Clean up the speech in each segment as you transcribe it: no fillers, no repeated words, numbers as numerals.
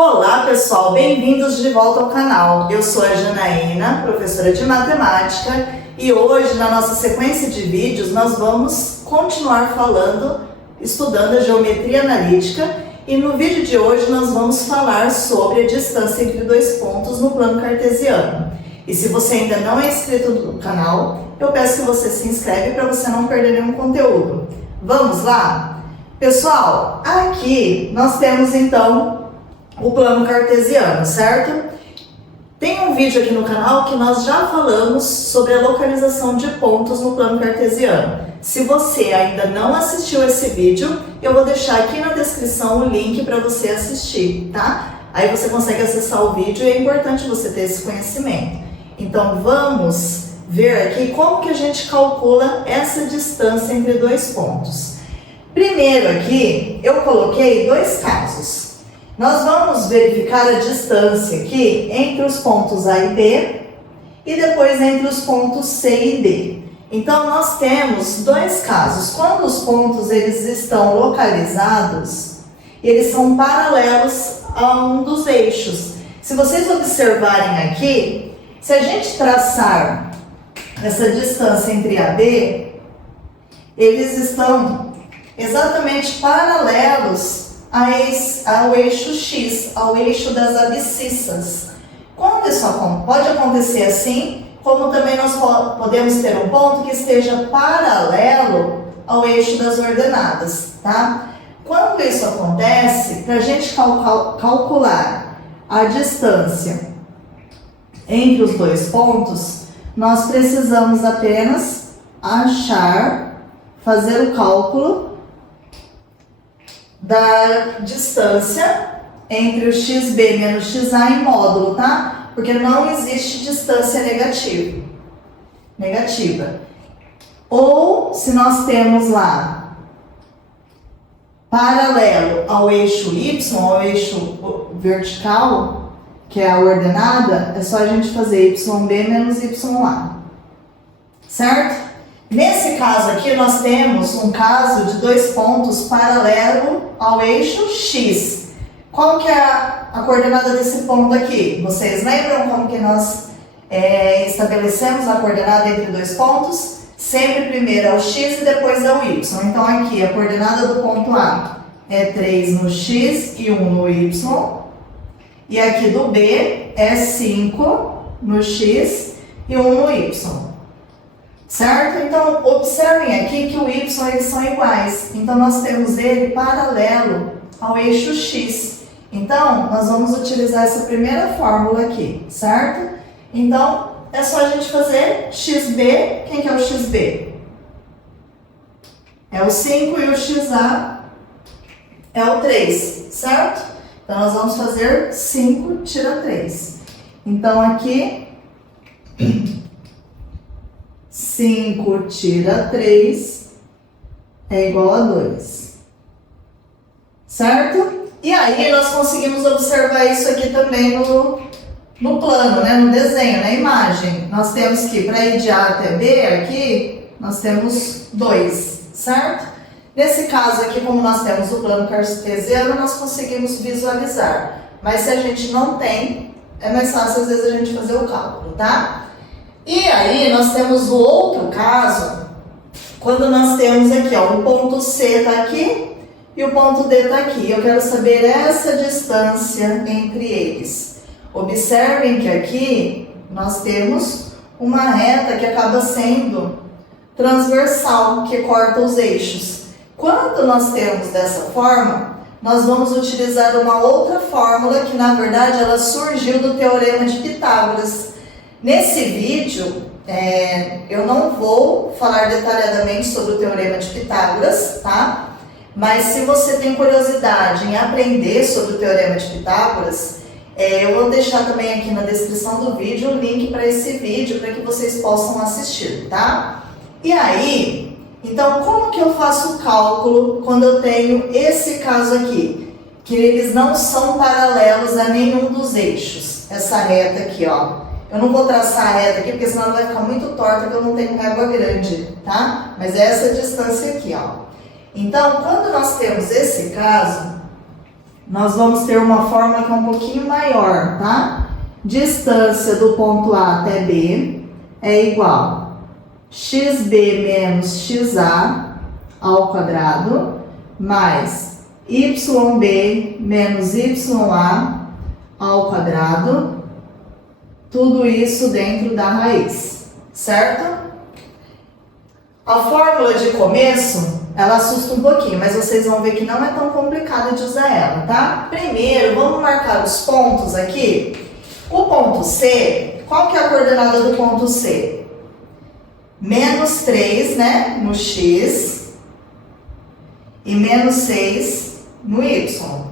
Olá pessoal, bem-vindos de volta ao canal. Eu sou a Janaína, professora de matemática, e hoje na nossa sequência de vídeos nós vamos continuar estudando a geometria analítica, e no vídeo de hoje nós vamos falar sobre a distância entre dois pontos no plano cartesiano. E se você ainda não é inscrito no canal, eu peço que você se inscreve para você não perder nenhum conteúdo. Vamos lá? Pessoal, aqui nós temos então o plano cartesiano, certo? Tem um vídeo aqui no canal que nós já falamos sobre a localização de pontos no plano cartesiano. Se você ainda não assistiu esse vídeo, eu vou deixar aqui na descrição o link para você assistir, tá? Aí você consegue acessar o vídeo e é importante você ter esse conhecimento. Então vamos ver aqui como que a gente calcula essa distância entre dois pontos. Primeiro aqui, eu coloquei dois casos. Nós vamos verificar a distância aqui entre os pontos A e B e depois entre os pontos C e D. Então, nós temos dois casos. Quando os pontos eles estão localizados, eles são paralelos a um dos eixos. Se vocês observarem aqui, se a gente traçar essa distância entre A e B, eles estão exatamente paralelos ao eixo X, ao eixo das abscissas. Quando isso pode acontecer assim, como também nós podemos ter um ponto que esteja paralelo ao eixo das ordenadas, tá? Quando isso acontece, para a gente calcular a distância entre os dois pontos, nós precisamos apenas fazer o cálculo da distância entre o xb menos xa em módulo, tá? Porque não existe distância negativa. Ou, se nós temos lá paralelo ao eixo y, ao eixo vertical, que é a ordenada, é só a gente fazer yb menos ya, certo? Nesse caso aqui, nós temos um caso de dois pontos paralelo ao eixo X. Qual que é a coordenada desse ponto aqui? Vocês lembram como que nós estabelecemos a coordenada entre dois pontos? Sempre primeiro é o X e depois é o Y. Então aqui a coordenada do ponto A é 3 no X e 1 no Y. E aqui do B é 5 no X e 1 no Y. Certo? Então, observem aqui que o y eles são iguais. Então, nós temos ele paralelo ao eixo x. Então, nós vamos utilizar essa primeira fórmula aqui, certo? Então, é só a gente fazer xb. Quem que é o xb? É o 5 e o xa é o 3, certo? Então, nós vamos fazer 5 tira 3. Então, aqui 5 tira 3 é igual a 2, certo? E aí nós conseguimos observar isso aqui também no plano, né? No desenho, na imagem. Nós temos que, para ir de A até B aqui, nós temos 2, certo? Nesse caso aqui, como nós temos o plano cartesiano, nós conseguimos visualizar. Mas se a gente não tem, é mais fácil às vezes a gente fazer o cálculo, tá? E aí, nós temos o outro caso, quando nós temos aqui, ó, o ponto C está aqui e o ponto D está aqui. Eu quero saber essa distância entre eles. Observem que aqui nós temos uma reta que acaba sendo transversal, que corta os eixos. Quando nós temos dessa forma, nós vamos utilizar uma outra fórmula que, na verdade, ela surgiu do Teorema de Pitágoras. Nesse vídeo, eu não vou falar detalhadamente sobre o Teorema de Pitágoras, tá? Mas se você tem curiosidade em aprender sobre o Teorema de Pitágoras, eu vou deixar também aqui na descrição do vídeo o link para esse vídeo, para que vocês possam assistir, tá? E aí, então, como que eu faço o cálculo quando eu tenho esse caso aqui? Que eles não são paralelos a nenhum dos eixos. Essa reta aqui, ó. Eu não vou traçar a reta aqui, porque senão ela vai ficar muito torta, porque eu não tenho régua grande, tá? Mas é essa distância aqui, ó. Então, quando nós temos esse caso, nós vamos ter uma fórmula que é um pouquinho maior, tá? Distância do ponto A até B é igual xb menos xa ao quadrado mais yb menos ya ao quadrado, tudo isso dentro da raiz, certo? A fórmula de começo, ela assusta um pouquinho, mas vocês vão ver que não é tão complicado de usar ela, tá? Primeiro, vamos marcar os pontos aqui. O ponto C, qual que é a coordenada do ponto C? Menos 3, né, no x e menos 6 no y.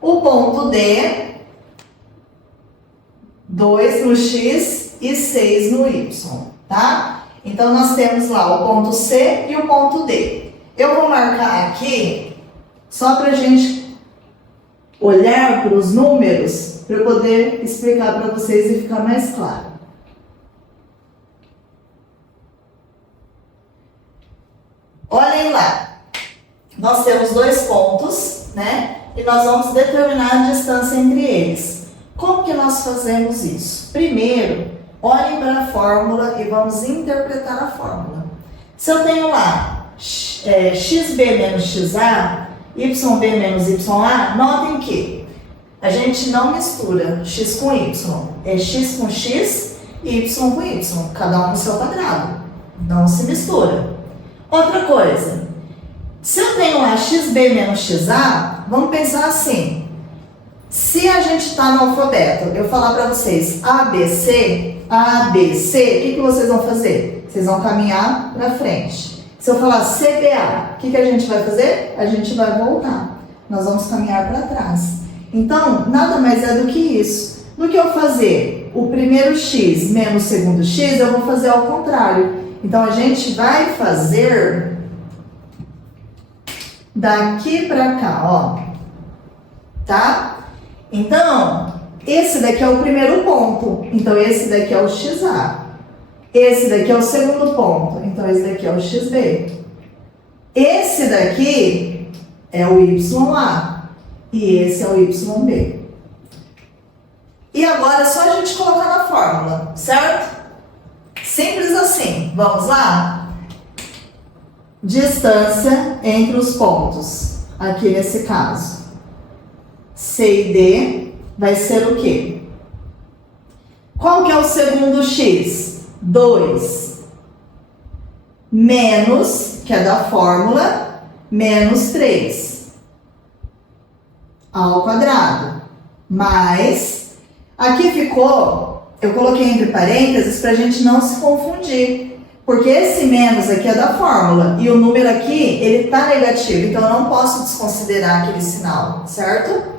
O ponto D, 2 no x e 6 no y, tá? Então, nós temos lá o ponto C e o ponto D. Eu vou marcar aqui, só para a gente olhar para os números, para eu poder explicar para vocês e ficar mais claro. Olhem lá, nós temos dois pontos, né? E nós vamos determinar a distância entre eles. Como que nós fazemos isso? Primeiro, olhem para a fórmula e vamos interpretar a fórmula. Se eu tenho lá xb menos xa, yb menos ya, notem que a gente não mistura x com y. É x com x e y com y, cada um no seu quadrado. Não se mistura. Outra coisa, se eu tenho lá xb menos xa, vamos pensar assim. Se a gente está no alfabeto, eu falar para vocês ABC, o que vocês vão fazer? Vocês vão caminhar para frente. Se eu falar CBA, o que a gente vai fazer? A gente vai voltar. Nós vamos caminhar para trás. Então, nada mais é do que isso. No que eu fazer o primeiro x menos o segundo x, eu vou fazer ao contrário. Então, a gente vai fazer daqui para cá, ó. Tá? Então, esse daqui é o primeiro ponto. Então, esse daqui é o xa. Esse daqui é o segundo ponto. Então, esse daqui é o xb. Esse daqui é o ya. E esse é o yb. E agora é só a gente colocar na fórmula, certo? Simples assim. Vamos lá? Distância entre os pontos. Aqui nesse caso. C e D vai ser o quê? Qual que é o segundo x? 2. Menos, que é da fórmula, menos 3. Ao quadrado. Mais, aqui ficou, eu coloquei entre parênteses para a gente não se confundir. Porque esse menos aqui é da fórmula e o número aqui, ele está negativo, então eu não posso desconsiderar aquele sinal, certo?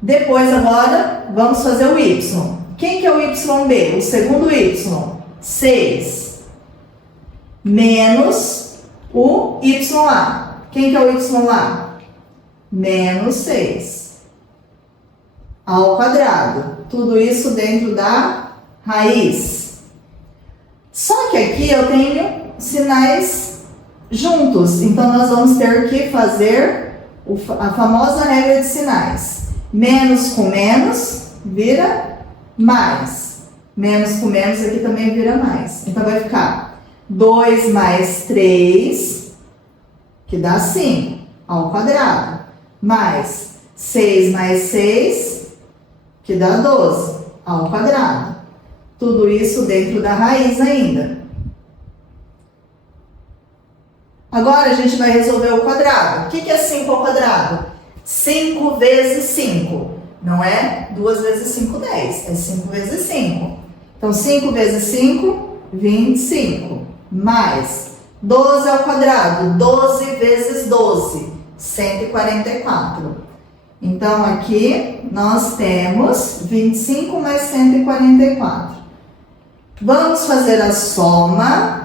Depois, agora, vamos fazer o y. Quem que é o yb? O segundo y. 6. Menos o ya. Quem que é o ya? Menos 6. Ao quadrado. Tudo isso dentro da raiz. Só que aqui eu tenho sinais juntos. Então, nós vamos ter que fazer a famosa regra de sinais. Menos com menos vira mais. Menos com menos aqui também vira mais. Então, vai ficar 2 mais 3, que dá 5, ao quadrado. Mais 6 mais 6, que dá 12, ao quadrado. Tudo isso dentro da raiz ainda. Agora, a gente vai resolver o quadrado. O que é 5 ao quadrado? 5 vezes 5. Não é 2 vezes 5, 10. É 5 vezes 5. Então, 5 vezes 5, 25. Mais 12 ao quadrado. 12 vezes 12, 144. Então, aqui nós temos 25 mais 144. Vamos fazer a soma.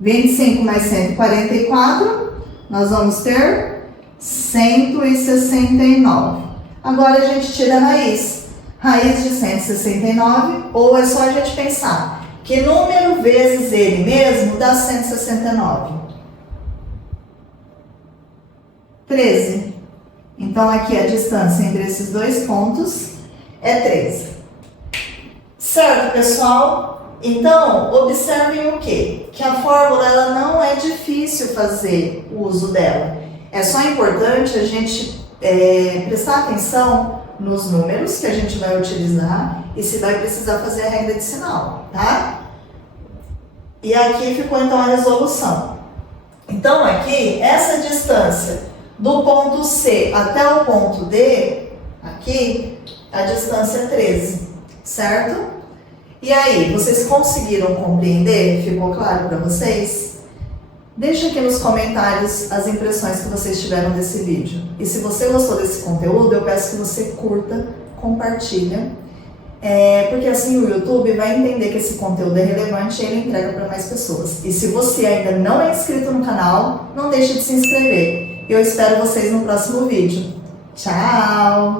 25 mais 144, nós vamos ter 169. Agora a gente tira a raiz. Raiz de 169, ou é só a gente pensar que número vezes ele mesmo dá 169? 13. Então, aqui a distância entre esses dois pontos é 13. Certo, pessoal? Então, observem o quê? Que a fórmula ela não é difícil fazer o uso dela. É só importante a gente prestar atenção nos números que a gente vai utilizar e se vai precisar fazer a regra de sinal, tá? E aqui ficou então a resolução. Então, aqui, essa distância do ponto C até o ponto D, aqui, a distância é 13, certo? E aí, vocês conseguiram compreender? Ficou claro para vocês? Deixa aqui nos comentários as impressões que vocês tiveram desse vídeo. E se você gostou desse conteúdo, eu peço que você curta, compartilha, porque assim o YouTube vai entender que esse conteúdo é relevante e ele entrega para mais pessoas. E se você ainda não é inscrito no canal, não deixe de se inscrever. Eu espero vocês no próximo vídeo. Tchau!